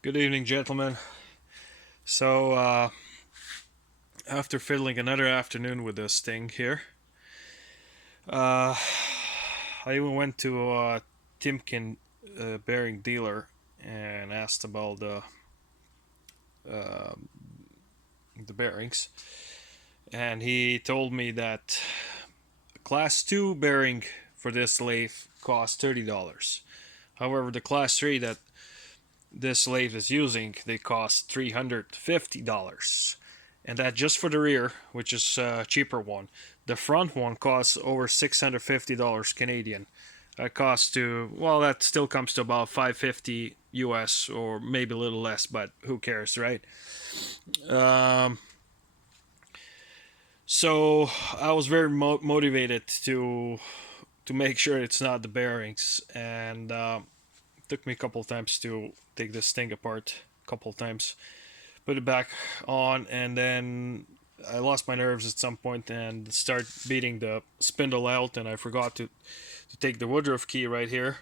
Good evening, gentlemen. So, after fiddling another afternoon with this thing here, uh, I even went to Timken bearing dealer and asked about uh, the bearings, and he told me that Class 2 bearing for this lathe costs $30. However, the Class 3 that this lathe is using, they cost $350. And that just for the rear, which is a cheaper one. The front one costs over $650 Canadian. That costs to, well, that still comes to about 550 US or maybe a little less, but who cares, right? Um, so I was very motivated to make sure it's not the bearings, and it took me a couple of times to take this thing apart. A couple of times, put it back on, and then I lost my nerves at some point and start beating the spindle out, and I forgot to take the Woodruff key right here,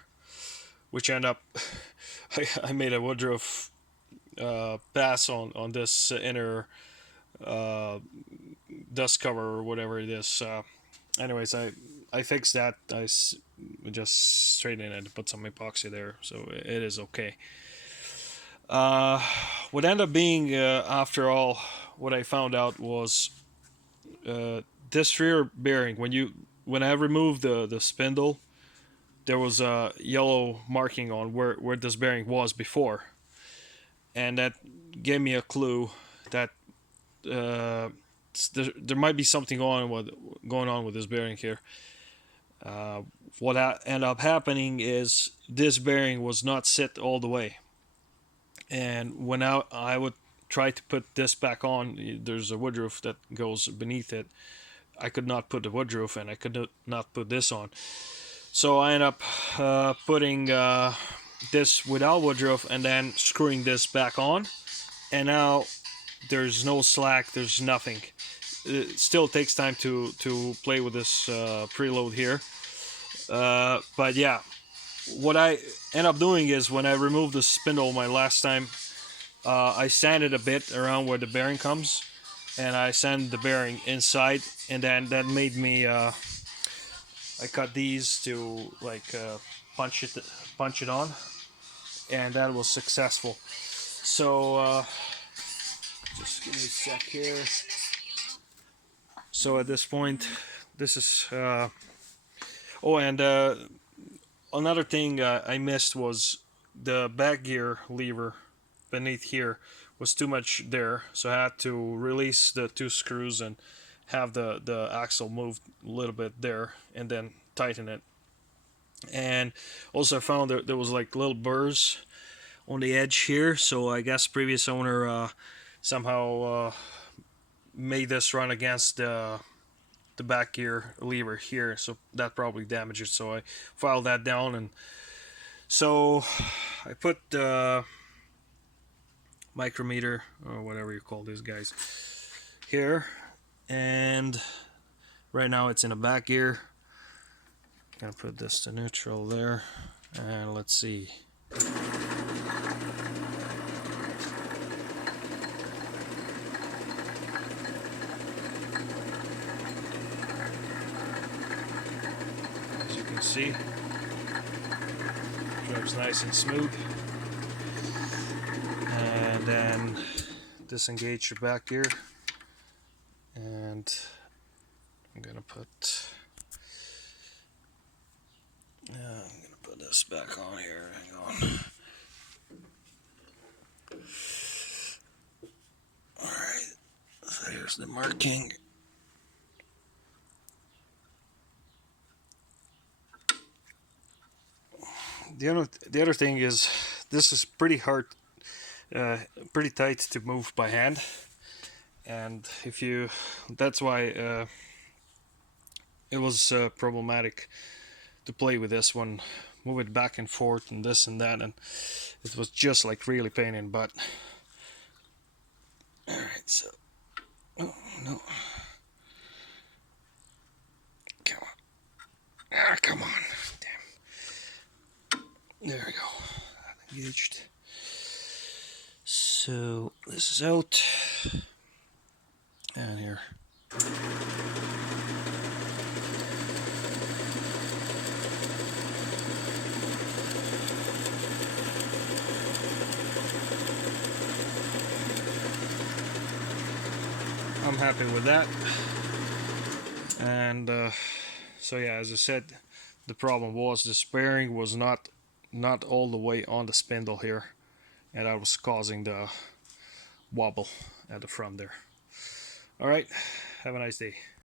which end up I made a Woodruff pass on this inner uh, dust cover or whatever it is. Anyways, I fixed that. Just straightened it and put some epoxy there, so it is okay. Uh, what ended up being, after all, what I found out was uh, this rear bearing. When I removed the spindle, there was a yellow marking on where this bearing was before, and that gave me a clue that uh, there might be something going on with this bearing here. Uh, what ended up happening is this bearing was not set all the way, and when I would try to put this back on, there's a woodroof that goes beneath it. I could not put the woodroof, and I could not put this on. So I end up putting this without woodroof and then screwing this back on. And now there's no slack, there's nothing. It still takes time to play with this preload here. But yeah, what I end up doing is when I removed the spindle my last time, I sanded a bit around where the bearing comes, and I sanded the bearing inside, and then that made me. I cut these to like punch it punch it on, and that was successful. So just give me a sec here. So at this point, this is. Oh, and another thing I missed was the back gear lever beneath here was too much there, so I had to release the two screws and have the axle moved a little bit there, and then tighten it. And also I found that there was like little burrs on the edge here, so I guess previous owner somehow made this run against the back gear lever here, so that probably damaged it. So I filed that down, and so I put the micrometer or whatever you call these guys here, and right now it's in a back gear. Gonna put this to neutral there, and let's see. As you can see, drives nice and smooth. And then disengage your back gear, and I'm gonna put this back on here. Hang on. All right. So here's the marking. The other thing is this is pretty hard, pretty tight to move by hand, and if you, that's why it was problematic to play with this one, move it back and forth and this and that, and it was just like really pain in the butt. All right, so oh no, come on, come on, damn, there we go, engaged. So this is out, and here. I'm happy with that. And so yeah, as I said, the problem was this bearing was not all the way on the spindle here, and that was causing the wobble at the front there. All right, have a nice day.